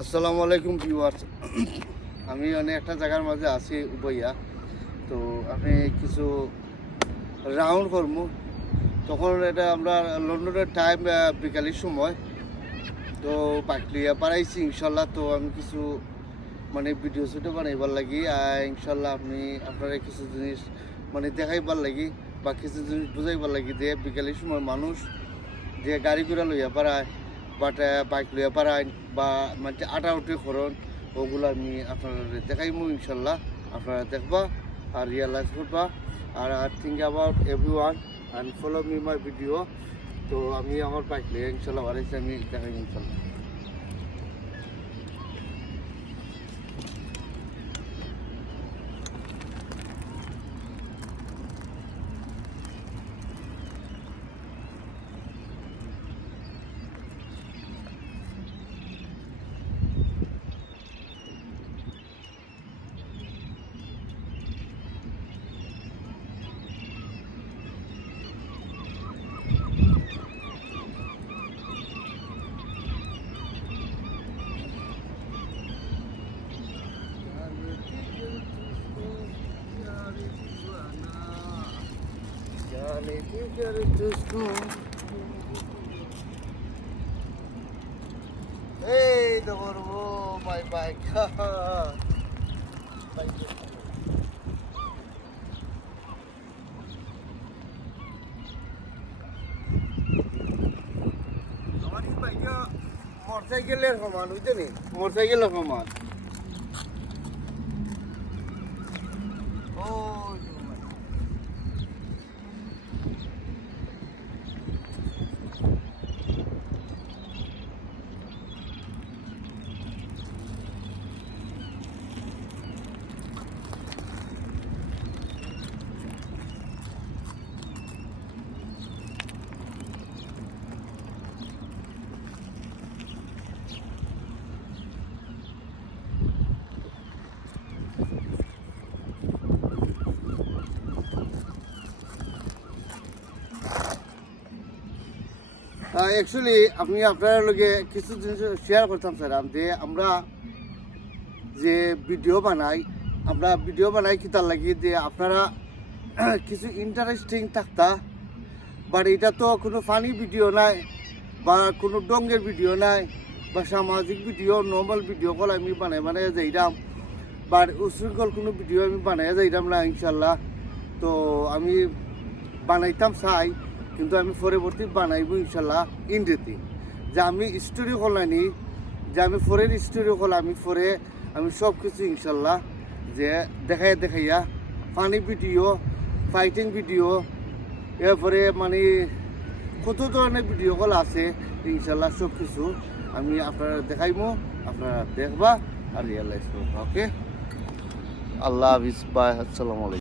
আসসালামু আলাইকুম ভিউয়ার্স। আমি একটা জায়গার মাঝে আছি উবইয়া। তো আমি কিছু রাউন্ড করবো। তখন এটা আমরা লন্ডনের টাইম বিকালের সময়। তো পাকলিয়া পারাইছি ইনশাল্লাহ। তো আমি কিছু ভিডিও শুটে বানাইবার লাগি ইনশাল্লাহ আপনি আপনারা কিছু জিনিস দেখাইবার লাগি বা কিছু জিনিস বুঝাইবার লাগি যে বিকালের সময় মানুষ যে গাড়ি ঘোড়া লইয়া পারায় বাট বাইক লইয়া পারায় বা আটা উঠে খরণ ওগুলো আমি আপনারা দেখাইমু ইনশাল্লাহ। আপনারা দেখবা আর রিয়েলাইজ করবা আর think about everyone and follow me my video. তো আমি আমার বাইক লইয়া ইনশাল্লাহ বাড়াইছি, আমি দেখাইম ইনশাল্লাহ। Hey, the Volvo, my bike. আমার এই বাইকটা মোটরসাইকেলের সমান, বুঝছেন? মোটরসাইকেলের সমান। অ্যাকচুয়ালি আমি আপনার লগে কিছু জিনিস শেয়ার করতাম স্যার। যে আমরা যে ভিডিও বানাই, কি তার লাগে যে আপনারা কিছু ইন্টারেস্টিং থাকতা। বাট এটা তো কোনো ফানি ভিডিও নাই বা কোনো ডঙ্গের ভিডিও নাই বা সামাজিক ভিডিও, নর্মাল ভিডিও কল আমি বানাই যাইতাম। বাট উশৃঙ্খল কোনো ভিডিও আমি বানাই যাইতাম না ইনশাল্লাহ। তো আমি বানাইতাম চাই, কিন্তু আমি পরবর্তী বানাইব ইনশাল্লাহ ইন্ডিতে। যে আমি স্টোরি হলানি, যে আমি ফোরের স্টোরি হল আমি সব কিছু ইনশাল্লাহ যে দেখাইয়া ফানি ভিডিও, ফাইটিং ভিডিও, এরপরে কত ধরনের ভিডিও কল আছে ইনশাল্লাহ সব কিছু আমি আপনারা দেখাইবো। আপনারা দেখবা আর রিয়েলাইজ করবা। ওকে, আল্লাহ হাফিজ, বাই, আসসালামু আলাইকুম।